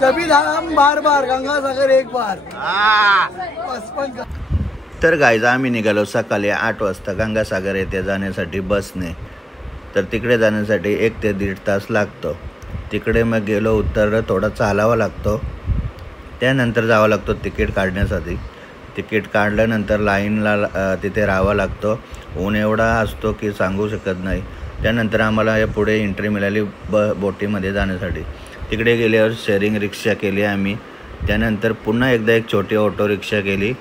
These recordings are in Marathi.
सभी धाम बार बार, गंगासागर एक बार. तर गाईज आम्ही निघालो सकाळी 8 वाजता गंगासागर येथे जाण्यासाठी बसने. तर तिकडे जाण्यासाठी 1 ते 1.5 तास लागतो. तिकडे मग गेलो, उतरलं, थोडा चालावा लागतो. त्यानंतर जावं लागतो तिकीट काढण्यासाठी. तिकीट काढल्यानंतर लाईनला तिथे राहावं लागतो. ऊन एवढा असतो की सांगू शकत नाही. त्यानंतर आम्हाला या पुढे एंट्री मिळाली बोटीमध्ये जाण्यासाठी. तिकडे गेल्यावर शेअरिंग रिक्षा केली आम्ही. त्यानंतर पुन्हा एकदा एक छोटी ऑटो रिक्षा केली.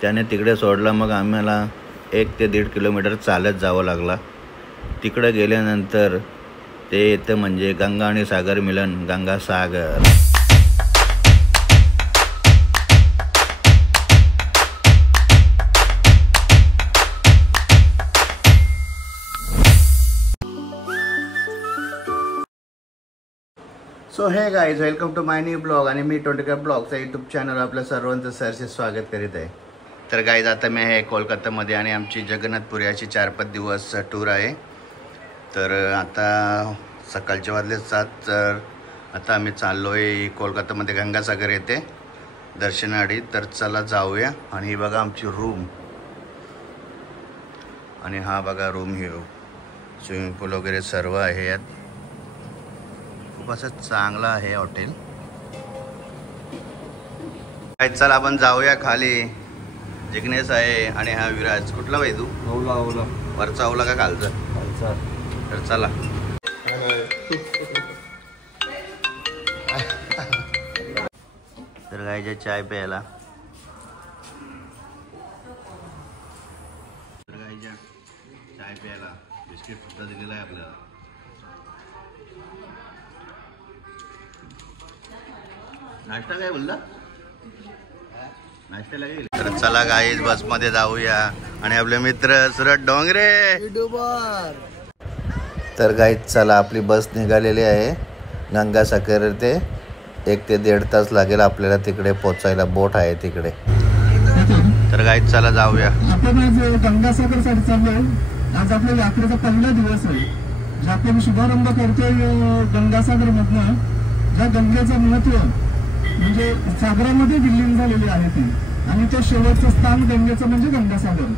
त्याने तिकडे सोडला. मग आम्हाला 1 ते 1.5 किलोमीटर चालत जावं लागला. तिकडे गेल्यानंतर ते येतं म्हणजे गंगा आणि सागर मिलन, Gangasagar. So hey guys, welcome to my new blog. आणि मी टोंडकर ब्लॉगचा यूट्यूब चॅनल आपल्या सर्वांचं सहर्ष स्वागत करीत आहे. तर गाईज, आता मी आहे कोलकातामध्ये आणि आमची जगन्नाथपुरी अशी 4-5 दिवस टूर आहे. तर आता सकाळचे वाजले 7. तर आता आम्ही चाललो आहे कोलकातामध्ये गंगासागर येथे दर्शनासाठी. तर चला जाऊया. आणि ही बघा आमची रूम, आणि हा बघा रूम, ही स्विमिंग पूल वगैरे सर्व आहे यात. खूप असं चांगलं आहे हॉटेल. काय, चला आपण जाऊया खाली. जिग्नेश आहे आणि हा विराज. कुठला बाई तू? ओला. वरचा ओला का खालचा? खालचा. तर चला. तर गायच्या चाय प्यायला. बिस्किट सुद्धा दिलेला आहे आपल्याला. नाश्ता काय बोलला? नाश्त्याला गेले. तर चला गाईज, बसमध्ये जाऊया. आणि आपले मित्र सुरत डोंगरे. तर गाईज चला, आपली बस निघालेली आहे गंगासागर ते. 1 ते 1.5 तास लागेल आपल्याला तिकडे पोचायला. बोट आहे तिकडे. तर गाईज चला जाऊया. आपण आज गंगासागर साठी चाललोय. आज आपल्या यात्रेचा पहिला दिवस आहे. जे आपण शुभारंभ करतोय गंगासागर मधनं. ज्या गंगेचं महत्व म्हणजे सागरामध्ये विलीन झालेली आहे ती. आणि तो शेवटचं स्थान गंगेचं म्हणजे गंगासागर.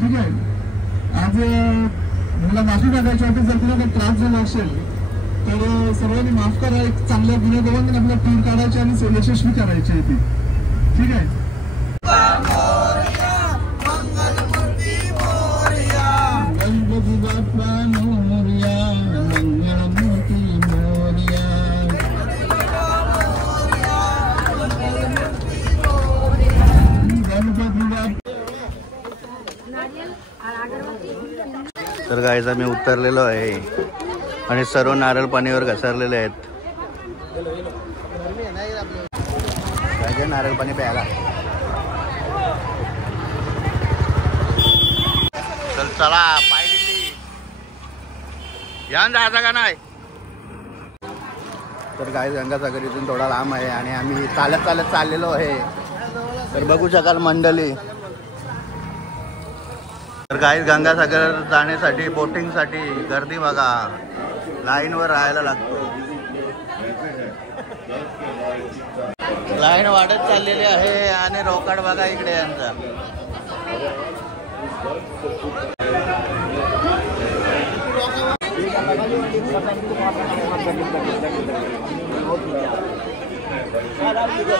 ठीक आहे. आज मला माफी मागायची होती, जर तुला काही त्रास झाला असेल तर सर्वांनी माफ करा. एक चांगल्या गुन्हेगारांनी आपल्या टूर काढायची आणि यशस्वी करायची आहे ती. ठीक आहे. तर गाईज आम्ही उतरलेलो आहे आणि सर्व नारळ पाणीवर घसरलेले आहेत. काय नारळ पाणी प्यायला. चल चला, पाय दिली यान जायचा का नाही. तर गाईज गंगासागर इथून थोडा लांब आहे आणि आम्ही चालत चाललेलो आहे. तर बघू शकाल मंडळी. तर गाईज गंगासागर जाण्यासाठी बोटिंगसाठी गर्दी बघा. लाईनवर राहायला लागतो. लाईन वाढत चाललेली आहे आणि रोकड बघा इकडे यांचा.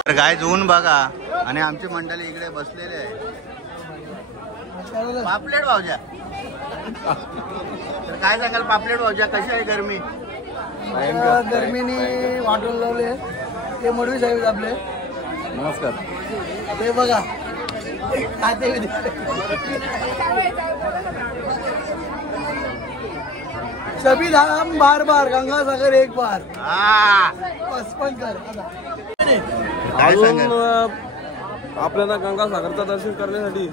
तर गाईज ऊन बघा आणि आमची मंडळी इकडे बसलेली आहे. पापलेट भाऊजा. तर काय सांगाल पापलेट भाऊजा, कशी आहे गरमी? गरमीने वाटून लावले ते मडवी साहेब आपले. नमस्कार. ते बघा सभी धाम बार बार, गंगासागर एक बार. बस पण कर. काय सांगाल? आपल्याला गंगासागरचं दर्शन करण्यासाठी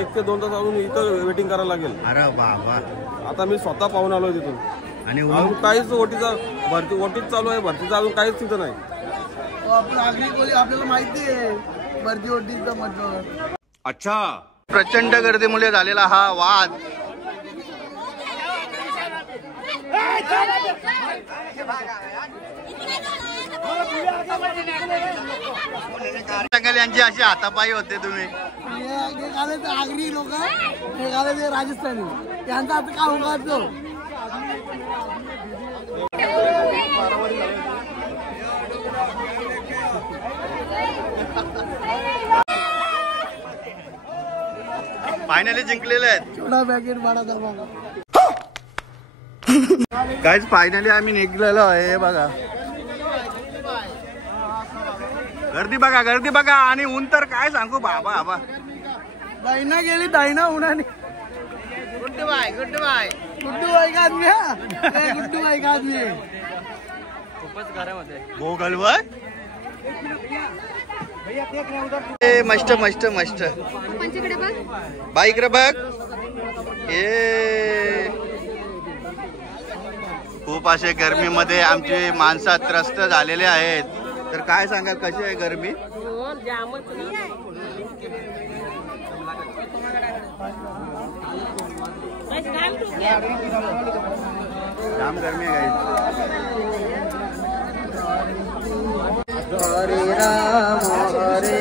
1 ते 2 तास अजून इथं वेटिंग करायला लागेल. अरे बाबा. आता मी स्वतः पाहून आलोय तिथून. आणि अजून काहीच ओटीच चालू आहे. भरतीचं अजून काहीच तिथं नाही. आपल्याला माहिती आहे भरती ओटीचं महत्व. अच्छा. प्रचंड गर्दीमुळे झालेला हा वाद. सांगाल यांची अशी हातापायी होते तुम्ही? आगरी लोक ते राजस्थानी यांचा आता काय उगाच फायनली जिंकलेले आहेत. छोटा पॅकेट बडा दरवाजा. गाईज फायनली आम्ही निघलेलो आहे. बघा गर्दी बघा आणि ऊन तर काय सांगू बाबा बाबा. दाईना गेली दाईना उन्हाने. गुड्डू भाई का आदमी है. गुड्डू भाई का आदमी है. खूपच गरम होते गोगलवर. मस्त मस्त मस्त. बाईक रे बघ. खूप असे गरमीमध्ये आमची माणसं त्रस्त झालेले आहेत. तर काय सांगा कशी आहे गरमी? जाम गरमी आहे. हरे राम हरे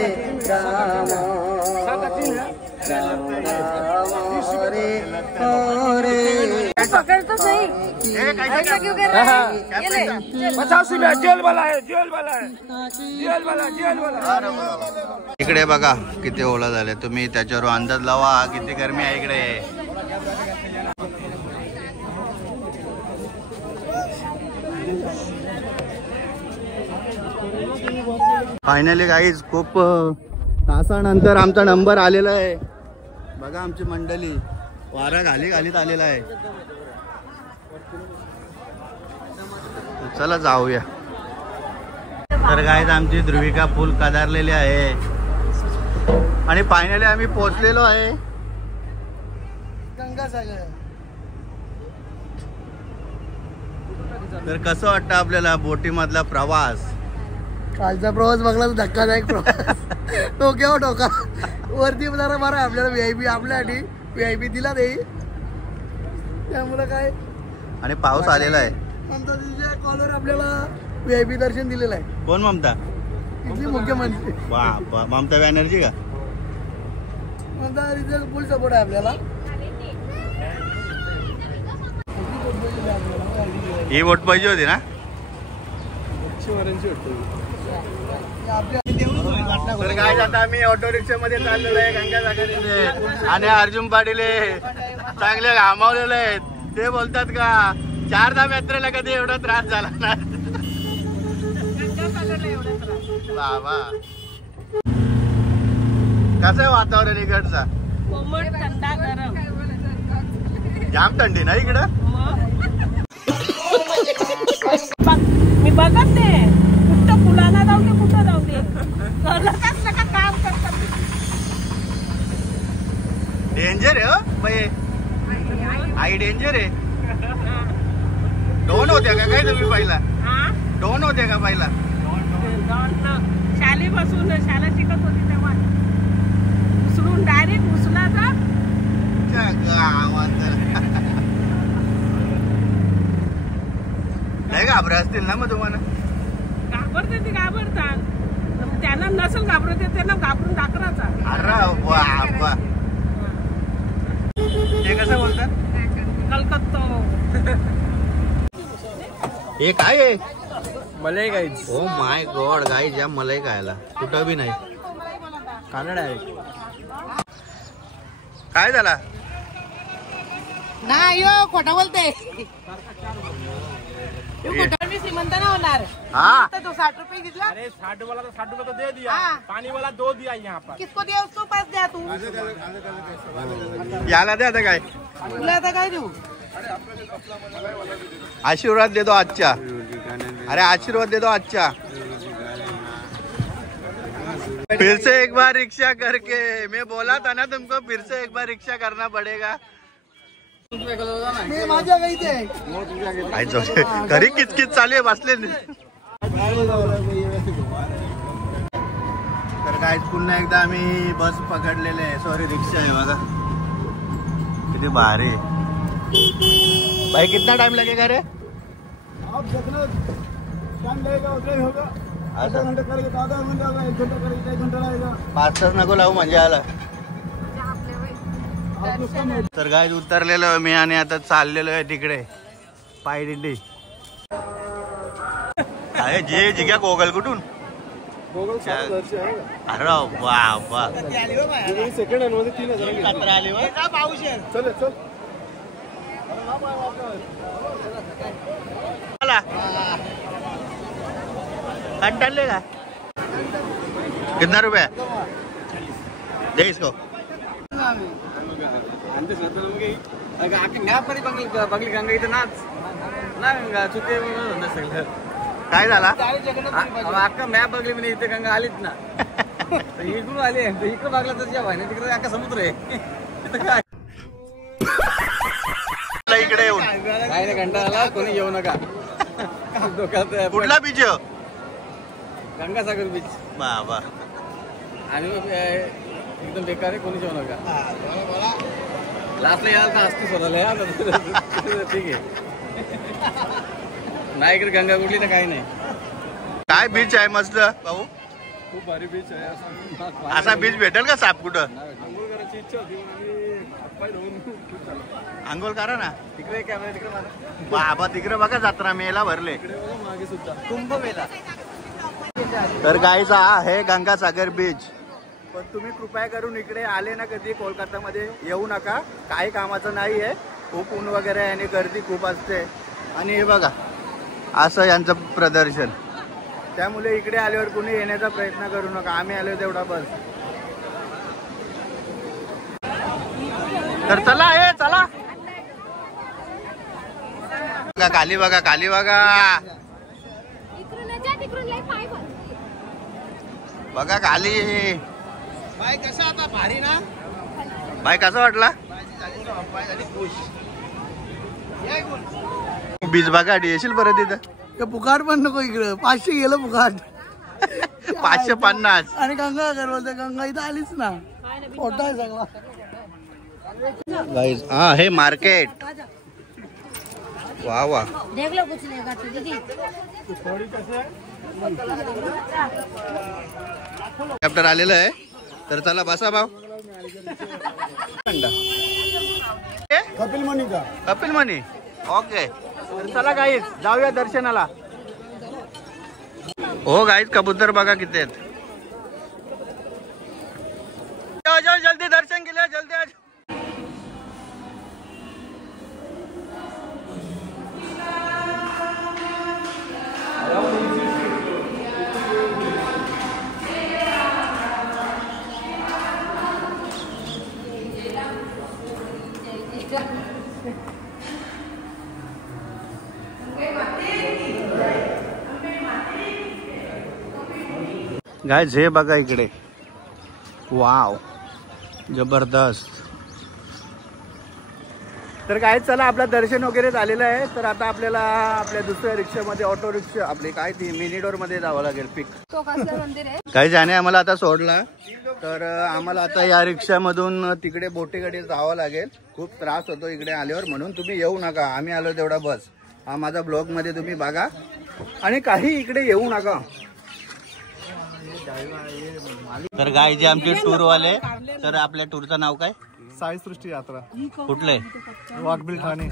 राम हरे हरे. पकड़ तो सही, ऐसा क्यों कर रहा है? ये ले 50 रुपया जेल वाला है. इकडे बघा किती ओला झाले. तुम्ही त्याच्यावर अंदाज लावा किती गरमी आहे इकडे. फायनली गाईज खूप तासानंतर आमचा नंबर आलेला आहे. बघा आमची मंडळी वारा घालीत आलेला आहे. चला जाऊया. तर गाईज आमची ध्रुविका फुल कदारलेली आहे आणि फायनली आम्ही पोहोचलेलो आहे गंगासागर. तर कसं वाटतं आपल्याला बोटी मधला प्रवास? कालचा प्रवास बघला तर धक्कादायक प्रवास. डोक्यावर डोका वरती जरा बरं आपल्याला VIP आपल्यासाठी VIP दिला देई. त्यामुळे काय आणि पाऊस आलेला आहे. ममता दीदीच्या कॉलवर आपल्याला VIP दर्शन दिलेलं आहे. कोण ममता? इथली मुख्यमंत्री वा ममता बॅनर्जी का? ममता दीदीचा फुल सपोर्ट आहे आपल्याला. ही वोट पाहिजे होती ना. तर काय आता आम्ही ऑटो रिक्षा मध्ये चाललेलो आहे गंगासागर आणि अर्जुन पाटील चांगले घामावलेले आहेत. ते बोलतात का 4 धाम यात्रेला कधी एवढा त्रास झाला ना बाबा. कसं आहे वातावरण इकडचा? जाम थंडी ना इकडं. मी बघत नाही कुठं फुलाला जाऊ दे कुठं जाऊ दे काम करतात. डेंजर आहे हो बाई. आई डेंजर आहे. डोन होत्या का काय तुम्ही पहिला? डोन होत्या का पहिला? शाळेपासून शाळा शिकत होती तेव्हा उचलून डायरेक्ट उचलाचा. नाही घाबरे असतील ना मग तुम्हाला? घाबरते ती घाबरतात. त्यांना नसेल घाबरते त्यांना घाबरून दाखराचा. अरे बाबा ते कसं बोलतात? कलकत्ता. हे काय आहे? मलाई guys. Oh my God guys या मलाई खायला कुठं बी नाही. कानड आहे. काय झाला? नाही खोटा बोलते. मी श्रीमंत ना होणार. हाँ तो 60 रुपये घेतला. अरे 60 वाला तो 60 रुपये तो दे दिया. हाँ. पानी वाला 2 दिया यहाँ पर. किसको दिया उसको पास द्या तू. याला द्या आता काय तुला आता काय देऊ. आशीर्वाद दे दो आजच्या. अरे आशीर्वाद दे दो आजच्या. फिर से एक बार रिक्शा करके मैं बोला था ना तुमको फिर से एक बार रिक्शा करना पड़ेगा. मी माझ्या काही ते घरी किचकिच चालू आहे बसले. तर काय पुन्हा एकदा आम्ही बस पकडलेले आहे. सॉरी रिक्षा आहे बघा किती भारी. भाई कितना टाइम लगेगा रे? आप जितना टाइम लगेगा उतना ही होगा. 5 तास नको लावू म्हणजे आला. तर गाईज उतरलेलो आहे मी आणि आता चाललेलो आहे तिकडे पायदिंडी. अरे जे जिग्या गोगल कुठून अरे वा सेकंड हँड मध्ये 3000 आली कंटाळले का. कितना रुपया दे इसको. बघली गंगा इथं नाच ना चुके सगळं काय झाला. अक्का मॅप बघली म्हणजे इथे गंगा आलीच ना. इकडून आली इकडे बघला तर जेव्हा तिकडे अख्खा समुद्र आहे. इकडे येऊन काय नाही घंटा आला कोणी येऊ नका. डोक्यात कुठला बीच गंगासागर बीच बाबा आणि एकदम बेकार आहे कोणी येऊ नका. लास्टला याल तर असती स्वतःला या ठीक आहे. नाही इकडे गंगा कुठली ना काही नाही. काय बीच आहे मस्त भाऊ. खूप भारी बीच आहे. असा बीच भेटेल का साप कुठं. आंघोळ करायची इच्छा होती आंघोळ करा ना. तिकडे कॅमेरा तिकडे माझा बाबा तिकडे बघा जत्रा मेला भरले. मागे सुद्धा कुंभमेला. तर गाईचा आहे गंगासागर बीच. पण तुम्ही कृपया करून इकडे आले ना कधी कोलकातामध्ये येऊ नका. काही कामाचं नाही आहे. खूप ऊन वगैरे आहे आणि गर्दी खूप असते. आणि हे बघा असं यांचं प्रदर्शन. त्यामुळे इकडे आल्यावर कुणी येण्याचा प्रयत्न करू नका. आम्ही आलो तेवढा बस. तर चला हे चला खाली बघा खाली बघा बघा खाली. बाय कसा आता भारी ना. बाय कसा वाटला बीच बघा. येशील परत इथं. फुकाट पण नको इकडं. 500 गेलं फुकाट. 550. आणि गंगा बोलते गंगा इथं आलीच ना. मोठा आहे सगळा. गाइस हाँ है मार्केट. वाह वाह देख लो कुछ लेगा तो दीदी. चॅप्टर आलेलं आहे. तर चला बसा भाऊ. कपिल मनी का. कपिल मनी ओके. तर चला गाईज जाऊया दर्शनाला. हो गाईज कबूतर बघा किती आहेत. जाओ जल्दी दर्शन केलं जल्दी. गाइस हे बघा इकडे. वाव जबरदस्त. तर काय चला आपलं दर्शन वगैरे झालेलं आहे. तर आता आपल्याला आपल्या दुसऱ्या रिक्षामध्ये ऑटो रिक्षा आपली काय ती मिनीडोर मध्ये जावं लागेल. पिक काही जाणे आम्हाला आता सोडला. तर आम्हाला आता या रिक्षामधून तिकडे बोटेकडे जावं लागेल. खूप त्रास होतो इकडे आल्यावर. म्हणून तुम्ही येऊ नका. आम्ही आलो तेवढा बस. हा माझा ब्लॉग मध्ये तुम्ही बघा. आणि काही इकडे येऊ नका. तर गाय जे आमचे टूर वाले. तर आपल्या टूरचं नाव काय. साई सृष्टी यात्रा. कुठले वाघबिल ठाणे.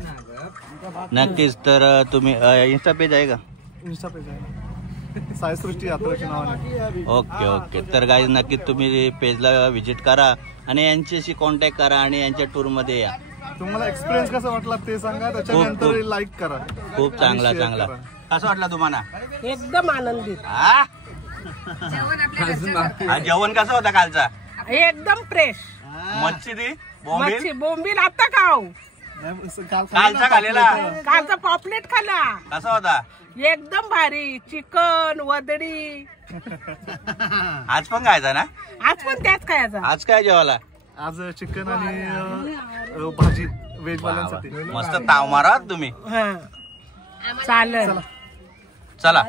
नक्कीच. तर तुम्ही इंस्टा पेज आहे का. इंस्टा पेज आहे साई सृष्टी यात्राच्या नावाने. Okay okay. तर गाईज नक्कीच तुम्ही पेजला व्हिजिट करा आणि यांच्याशी कॉन्टॅक्ट करा आणि यांच्या टूर मध्ये या. तुम्हाला एक्सपिरियन्स कसा वाटला ते सांगा. त्याच्यानंतर लाईक करा. खूप चांगला चांगला. कसं वाटला तुम्हाला. एकदम आनंदित. हा जेवण कसं होता कालचा. एकदम फ्रेश. मच्छी ती मच्छी बोंबील आता खाऊ. कालचा खालेला. कालचा पॉपलेट खाल्ला. कसा होता. एकदम भारी. चिकन वदडी. आज पण खायचा ना. आज पण त्याच खायचा. आज काय जेवायला. आज चिकन आणि भाजी व्हेज वाल्यांसाठी. मस्त ताव मारा तुम्ही. चालेल. चला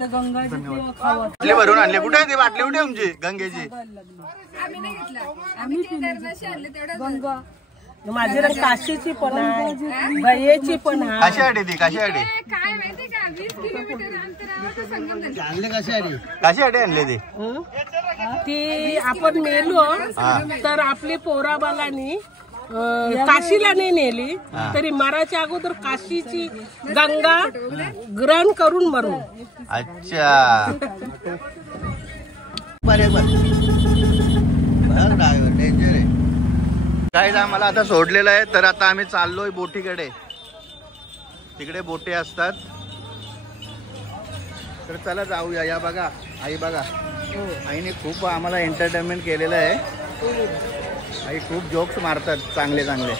बाटली भरून आणले. कुठे आहे ती बाटली. कुठे तुमची गंगेची. माझी रंग काशीची पण आहे, दयेची पण आहे. कशासाठी ती कशासाठी काय माहिती का 20 किलोमीटर अंतरावर संगम आणले कशासाठी कशासाठी आणली ती ती आपण मेलो तर आपली पोराबालांनी काशीला नाही नेली तरी मराच्या अगोदर काशीची गंगा ग्रहण करून मरू. अच्छा डेंजर आहे. काही आम्हाला आता सोडलेलं आहे तर आता आम्ही चाललोय बोटीकडे. तिकडे बोटी असतात तर चला जाऊया. या बघा आई बघा, आईने खूप आम्हाला एंटरटेनमेंट केलेलं आहे. आई खूप जोक्स मारतात चांगले चांगले.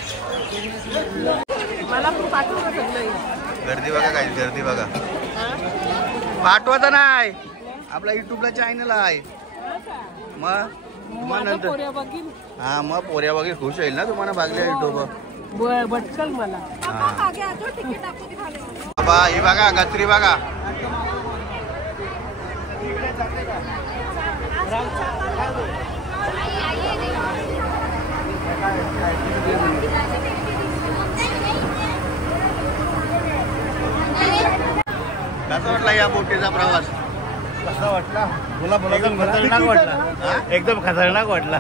मला खूप आठवलं सगळं. गर्दी बघा, काय गर्दी बघा. पाठवायचं नाही, आपला युट्यूबला चॅनल आहे. मग नंतर हा मग पोऱ्या वगैरे खुश होईल ना तुम्हाला बघल्या युट्यूब बटकल मला. बाबा ही बघा गत्री बघा. कसा वाटला या बोटीचा प्रवास? कसा वाटला? एकदम खतरनाक वाटला. एकदम खतरनाक वाटला.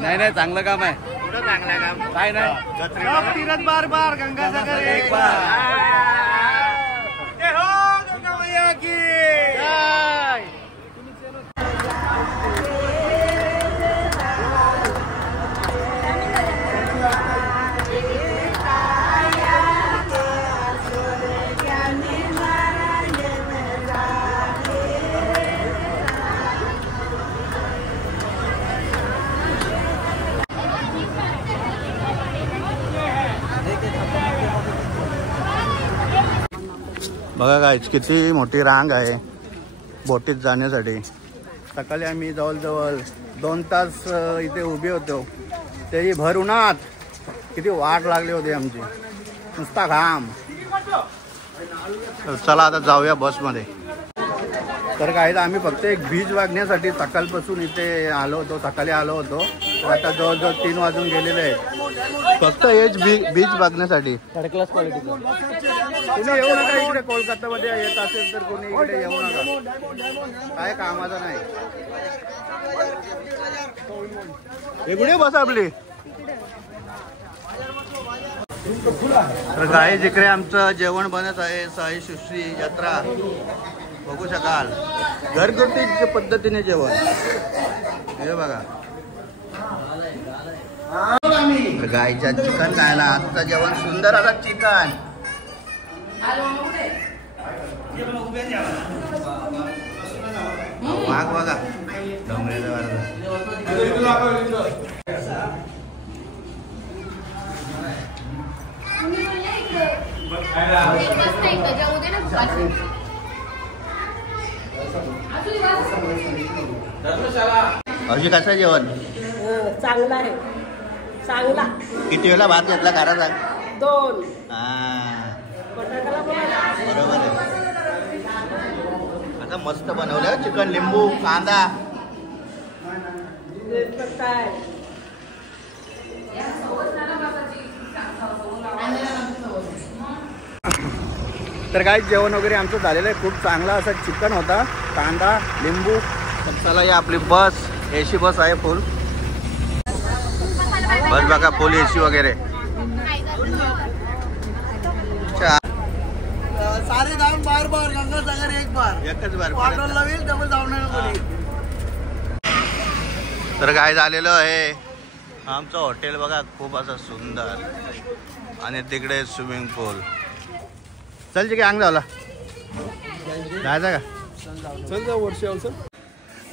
नाही चांगलं काम आहे. कुठं चांगलं काम? काय नाही तीरथ बार बार गंगासागर एक बार. जय हो गंगा मैया की जय. बघा काय किती मोठी रांग आहे बोटीत जाण्यासाठी. सकाळी आम्ही जवळजवळ 2 तास इथे उभे होतो, तेही भर उन्हात. किती वाट लागली होती आमची, नुसता घाम. चला आता जाऊया बसमध्ये. तर काय आम्ही फक्त एक बीच बघण्यासाठी सकाळपासून इथे आलो होतो. सकाळी आलो होतो तर आता जवळजवळ 3 वाजून गेलेले आहेत फक्त हेच बीच बघण्यासाठी. Third class quality. तुम्ही येऊ नका इकडे. कोलकातामध्ये येत असेल तर कोणी इकडे येऊ नका, काय कामाचं नाही. इकडे बस आपली. तर गाई जिकडे आमचं जेवण बनत आहे साई सुश्री यात्रा बघू शकाल. घरगुती पद्धतीने जेवण हे बघा. गाईच्या चिकन खायला आजचं जेवण सुंदर आता चिकन. वाघ बघा डोंगराचा वाघ. अशी कसं जेवण? चांगला आहे, चांगला. किती वेळा भात घेतला घराचा? 2. बरोबर आहे. आता मस्त बनवलं चिकन, लिंबू कांदा. तर काय जेवण वगैरे आमचं झालेलं आहे. खूप चांगला असा चिकन होता, कांदा लिंबू. तर चला या आपली बस एसी बस आहे फुल. बस बघा फुल एसी वगैरे. सारे दाम बार बार गंगासागर एक बार. एकच बार वाटोला होईल डबल जाऊन. तर काय झालेलं आहे आमचं हॉटेल बघा खूप असं सुंदर आणि तिकडे स्विमिंग पूल. चल जे अंग झाला जायचं का? चल जाऊ वर्षी.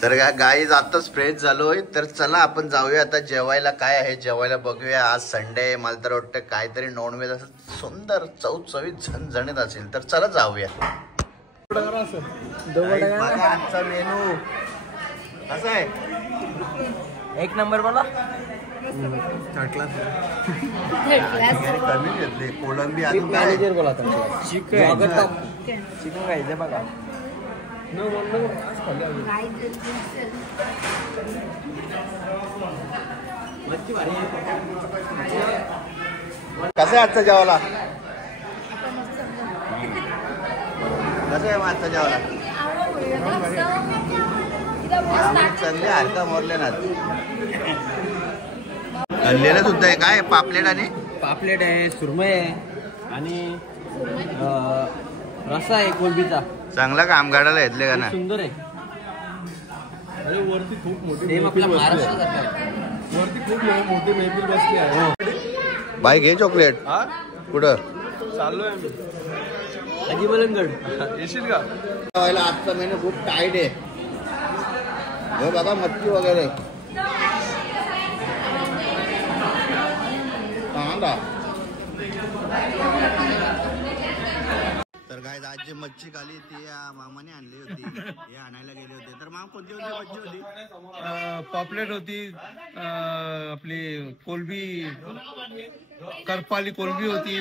तर गाई आताच फ्रेश झालोय. तर चला आपण जाऊया आता जेवायला. काय आहे जेवायला बघूया. आज संडे, मला तर वाटतं काहीतरी नॉनव्हेज असं सुंदर चवचवीत झणझणीत असेल. तर चला जाऊया. आजचा मेनू कसं आहे? 1 नंबर बोला. कमी घेतले कोलंबी. अजून काय चिकन खायचं बघा. कसं आहे आजचं जेवायला? कसं आहे मग आजचं जेवायला? चांगले हरका मोरले ना. तळलेलं सुद्धा आहे काय? पापलेट आणि पापलेट आहे, सुरमई आहे आणि रस्सा आहे कोलबीचा. चांगला काम काढायला घेतले का ना? सुंदर आहे. वरती खूप मोठी सेम आपला महाराष्ट्रात वरती खूप मोठी मेहफिल बसली आहे. बाई घे चॉकलेट. कुठं चाललोय आम्ही. अजी मलंगड येशील का? आजचा मेनू खूप टाईट आहे. हे बघा मच्छी वगैरे तर काय आज जी मच्छी खाली ती मामाने आणली होती. हे आणायला गेले होते. तर मामा कोणती कोणती मच्छी होती? पॉपलेट होती, आपली कोलबी, करपाली कोलबी होती,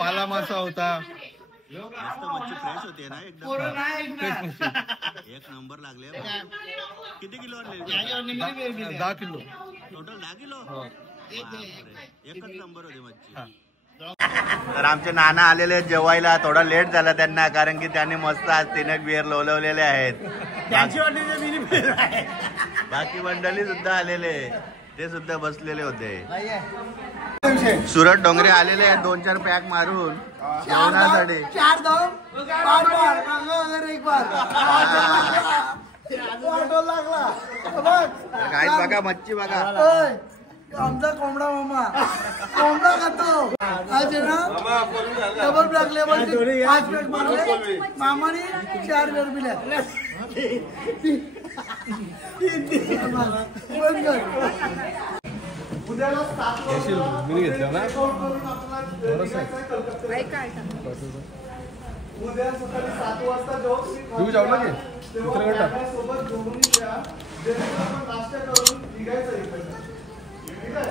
पाला मासा होता. मस्त मच्छी फ्रेश होती ना एकदम. एक नंबर लागले. किती किलो आणले? 10 किलो. Total 10 kilo. एकच नंबर होती मच्छी. तर आमचे नाना आलेले जेवायला. थोडा लेट झाला त्यांना कारण की त्यांनी मस्त आज 3 बिअर लोलवलेले आहेत. बाकी मंडळी सुद्धा आलेले, ते सुद्धा बसलेले होते. सुरत डोंगरे आलेले आहेत 2-4 पॅक मारून जेवणासाठी. 4 2 5 5 एक बार लागला. काय बघा मच्छी बघा. आमचा कोंबडा मामा कोंबडा खातो आज ना. डबल ब्लॅक लेबल 5 पॅक मारले मामाने. 4 बेर पिल्या. उद्याला 7 मी घेतलं ना. उद्या सकाळी 7 वाजता तू जेवला की सोबत जोडून द्या. नाश्ता करून निघायचं. ठीक आहे.